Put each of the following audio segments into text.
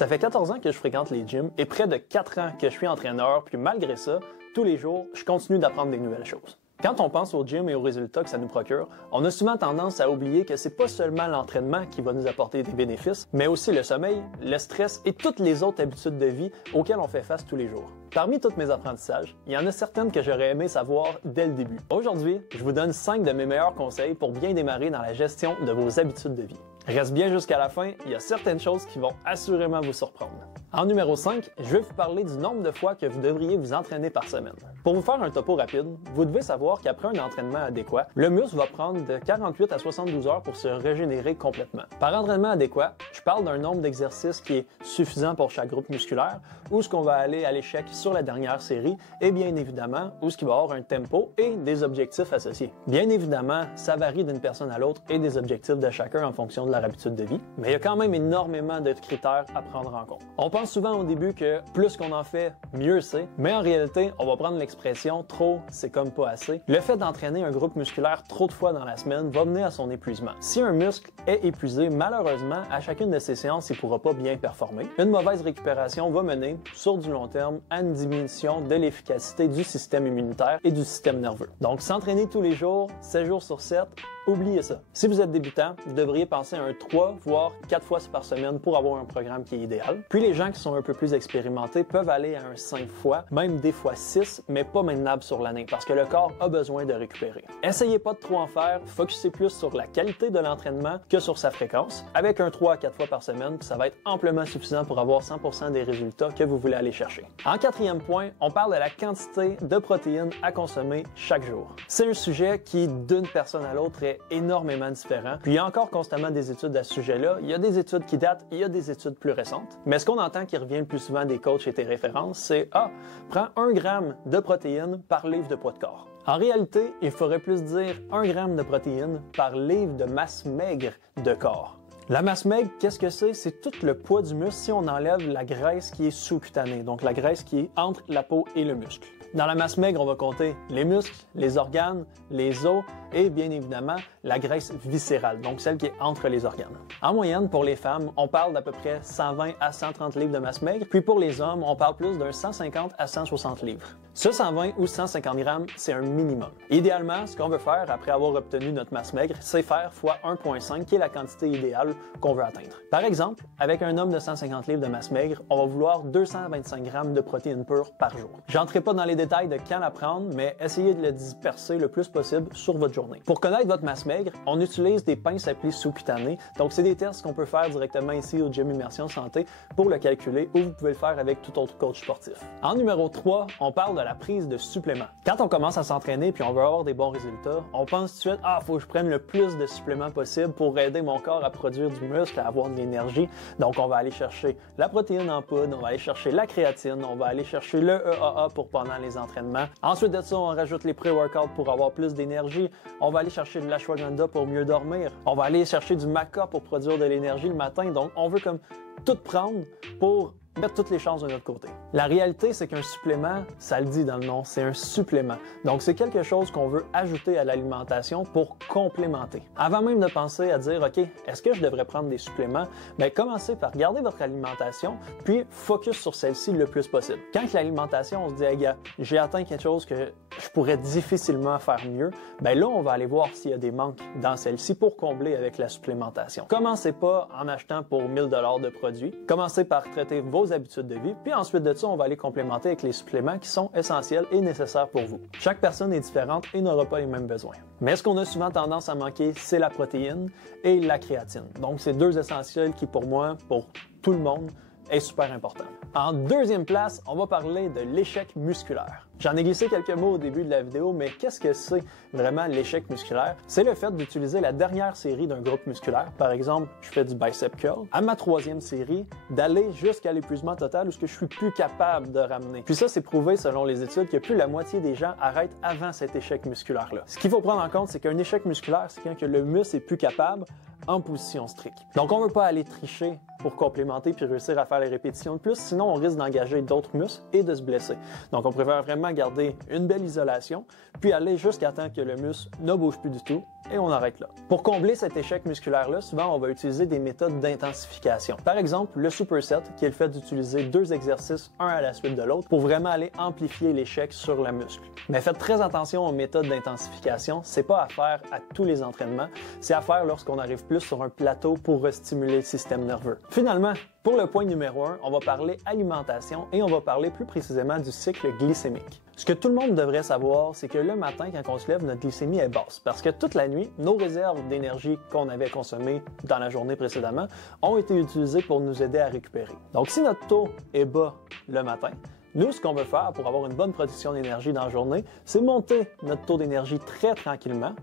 Ça fait 14 ans que je fréquente les gyms et près de 4 ans que je suis entraîneur, puis malgré ça, tous les jours, je continue d'apprendre des nouvelles choses. Quand on pense au gym et aux résultats que ça nous procure, on a souvent tendance à oublier que c'est pas seulement l'entraînement qui va nous apporter des bénéfices, mais aussi le sommeil, le stress et toutes les autres habitudes de vie auxquelles on fait face tous les jours. Parmi tous mes apprentissages, il y en a certaines que j'aurais aimé savoir dès le début. Aujourd'hui, je vous donne 5 de mes meilleurs conseils pour bien démarrer dans la gestion de vos habitudes de vie. Reste bien jusqu'à la fin, il y a certaines choses qui vont assurément vous surprendre. En numéro 5, je vais vous parler du nombre de fois que vous devriez vous entraîner par semaine. Pour vous faire un topo rapide, vous devez savoir qu'après un entraînement adéquat, le muscle va prendre de 48 à 72 heures pour se régénérer complètement. Par entraînement adéquat, je parle d'un nombre d'exercices qui est suffisant pour chaque groupe musculaire, où ce qu'on va aller à l'échec sur la dernière série, et bien évidemment, où ce qui va avoir un tempo et des objectifs associés. Bien évidemment, ça varie d'une personne à l'autre et des objectifs de chacun en fonction de leur habitude de vie, mais il y a quand même énormément de critères à prendre en compte. On pense souvent au début que plus qu'on en fait, mieux c'est, mais en réalité, on va prendre l'expression « trop, c'est comme pas assez ». Le fait d'entraîner un groupe musculaire trop de fois dans la semaine va mener à son épuisement. Si un muscle est épuisé, malheureusement, à chacune de ses séances, il ne pourra pas bien performer. Une mauvaise récupération va mener, sur du long terme, à une diminution de l'efficacité du système immunitaire et du système nerveux. Donc, s'entraîner tous les jours, 7 jours sur 7, oubliez ça. Si vous êtes débutant, vous devriez penser à un 3 voire 4 fois par semaine pour avoir un programme qui est idéal. Puis les gens qui sont un peu plus expérimentés peuvent aller à un 5 fois, même des fois 6, mais pas maintenable sur l'année parce que le corps a besoin de récupérer. Essayez pas de trop en faire, focussez plus sur la qualité de l'entraînement que sur sa fréquence. Avec un 3 à 4 fois par semaine, ça va être amplement suffisant pour avoir 100% des résultats que vous voulez aller chercher. En quatrième point, on parle de la quantité de protéines à consommer chaque jour. C'est un sujet qui, d'une personne à l'autre, est énormément différent. Puis il y a encore constamment des études à ce sujet-là. Il y a des études qui datent, il y a des études plus récentes. Mais ce qu'on entend qui revient le plus souvent des coachs et des références, c'est « Ah, prends 1 gramme de protéines par livre de poids de corps ». En réalité, il faudrait plus dire 1 gramme de protéines par livre de masse maigre de corps. La masse maigre, qu'est-ce que c'est? C'est tout le poids du muscle si on enlève la graisse qui est sous-cutanée, donc la graisse qui est entre la peau et le muscle. Dans la masse maigre, on va compter les muscles, les organes, les os et bien évidemment la graisse viscérale, donc celle qui est entre les organes. En moyenne, pour les femmes, on parle d'à peu près 120 à 130 livres de masse maigre, puis pour les hommes, on parle plus d'un 150 à 160 livres. Ce 120 ou 150 grammes, c'est un minimum. Idéalement, ce qu'on veut faire après avoir obtenu notre masse maigre, c'est faire fois 1,5 qui est la quantité idéale qu'on veut atteindre. Par exemple, avec un homme de 150 livres de masse maigre, on va vouloir 225 grammes de protéines pures par jour. J'entrerai pas dans les détails de quand la prendre, mais essayez de le disperser le plus possible sur votre journée. Pour connaître votre masse maigre, on utilise des pinces à plis sous-cutanées. Donc, c'est des tests qu'on peut faire directement ici au Gym Immersion Santé pour le calculer ou vous pouvez le faire avec tout autre coach sportif. En numéro 3, on parle de la prise de suppléments. Quand on commence à s'entraîner puis on veut avoir des bons résultats, on pense tout de suite « Ah, faut que je prenne le plus de suppléments possible pour aider mon corps à produire du muscle, à avoir de l'énergie. » Donc, on va aller chercher la protéine en poudre, on va aller chercher la créatine, on va aller chercher le EAA pour pendant les entraînements. Ensuite de ça, on rajoute les pré-workouts pour avoir plus d'énergie. On va aller chercher de l'ashwagandha pour mieux dormir. On va aller chercher du maca pour produire de l'énergie le matin. Donc, on veut comme tout prendre pour mettre toutes les chances de notre côté. La réalité, c'est qu'un supplément, ça le dit dans le nom, c'est un supplément. Donc, c'est quelque chose qu'on veut ajouter à l'alimentation pour complémenter. Avant même de penser à dire, OK, est-ce que je devrais prendre des suppléments? Bien, commencez par regarder votre alimentation, puis focus sur celle-ci le plus possible. Quand l'alimentation, on se dit, hey, gars, j'ai atteint quelque chose que je pourrais difficilement faire mieux, bien là, on va aller voir s'il y a des manques dans celle-ci pour combler avec la supplémentation. Commencez pas en achetant pour 1000 $ de produits. Commencez par traiter vos habitudes de vie, puis ensuite de ça, on va aller complémenter avec les suppléments qui sont essentiels et nécessaires pour vous. Chaque personne est différente et n'aura pas les mêmes besoins. Mais ce qu'on a souvent tendance à manquer, c'est la protéine et la créatine. Donc, c'est 2 essentiels qui, pour moi, pour tout le monde, est super important. En deuxième place, on va parler de l'échec musculaire. J'en ai glissé quelques mots au début de la vidéo, mais qu'est-ce que c'est vraiment l'échec musculaire? C'est le fait d'utiliser la dernière série d'un groupe musculaire. Par exemple, je fais du bicep curl. À ma 3e série, d'aller jusqu'à l'épuisement total où je suis plus capable de ramener. Puis ça, c'est prouvé selon les études que plus la moitié des gens arrêtent avant cet échec musculaire-là. Ce qu'il faut prendre en compte, c'est qu'un échec musculaire, c'est quand que le muscle est plus capable en position stricte. Donc, on ne veut pas aller tricher pour complémenter puis réussir à faire les répétitions de plus, sinon on risque d'engager d'autres muscles et de se blesser. Donc on préfère vraiment garder une belle isolation, puis aller jusqu'à temps que le muscle ne bouge plus du tout et on arrête là. Pour combler cet échec musculaire-là, souvent on va utiliser des méthodes d'intensification. Par exemple, le superset, qui est le fait d'utiliser 2 exercices, un à la suite de l'autre, pour vraiment aller amplifier l'échec sur le muscle. Mais faites très attention aux méthodes d'intensification, c'est pas à faire à tous les entraînements, c'est à faire lorsqu'on arrive plus sur un plateau pour restimuler le système nerveux. Finalement, pour le point numéro 1, on va parler alimentation et on va parler plus précisément du cycle glycémique. Ce que tout le monde devrait savoir, c'est que le matin, quand on se lève, notre glycémie est basse parce que toute la nuit, nos réserves d'énergie qu'on avait consommées dans la journée précédemment ont été utilisées pour nous aider à récupérer. Donc, si notre taux est bas le matin, nous, ce qu'on veut faire pour avoir une bonne production d'énergie dans la journée, c'est monter notre taux d'énergie très tranquillement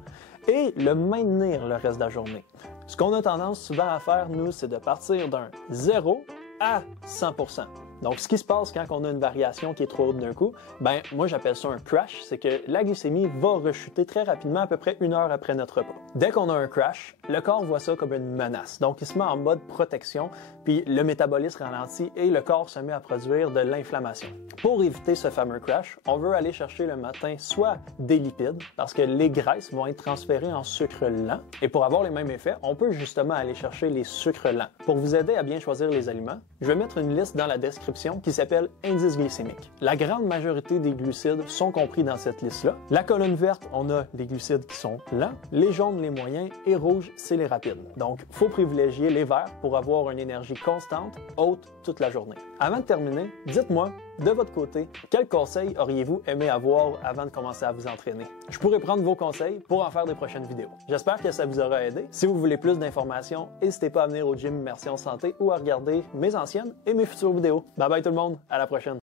et le maintenir le reste de la journée. Ce qu'on a tendance souvent à faire, nous, c'est de partir d'un 0 à 100%. Donc, ce qui se passe quand on a une variation qui est trop haute d'un coup, ben moi j'appelle ça un crash, c'est que la glycémie va rechuter très rapidement, à peu près 1 heure après notre repas. Dès qu'on a un crash, le corps voit ça comme une menace. Donc, il se met en mode protection, puis le métabolisme ralentit et le corps se met à produire de l'inflammation. Pour éviter ce fameux crash, on veut aller chercher le matin soit des lipides, parce que les graisses vont être transférées en sucre lent, et pour avoir les mêmes effets, on peut justement aller chercher les sucres lents. Pour vous aider à bien choisir les aliments, je vais mettre une liste dans la description qui s'appelle indice glycémique. La grande majorité des glucides sont compris dans cette liste-là. La colonne verte, on a les glucides qui sont lents, les jaunes, les moyens, et rouges, c'est les rapides. Donc, il faut privilégier les verts pour avoir une énergie constante, haute toute la journée. Avant de terminer, dites-moi, de votre côté, quels conseils auriez-vous aimé avoir avant de commencer à vous entraîner? Je pourrais prendre vos conseils pour en faire des prochaines vidéos. J'espère que ça vous aura aidé. Si vous voulez plus d'informations, n'hésitez pas à venir au gym Immersion Santé ou à regarder mes anciennes et mes futures vidéos. Bye bye tout le monde, à la prochaine!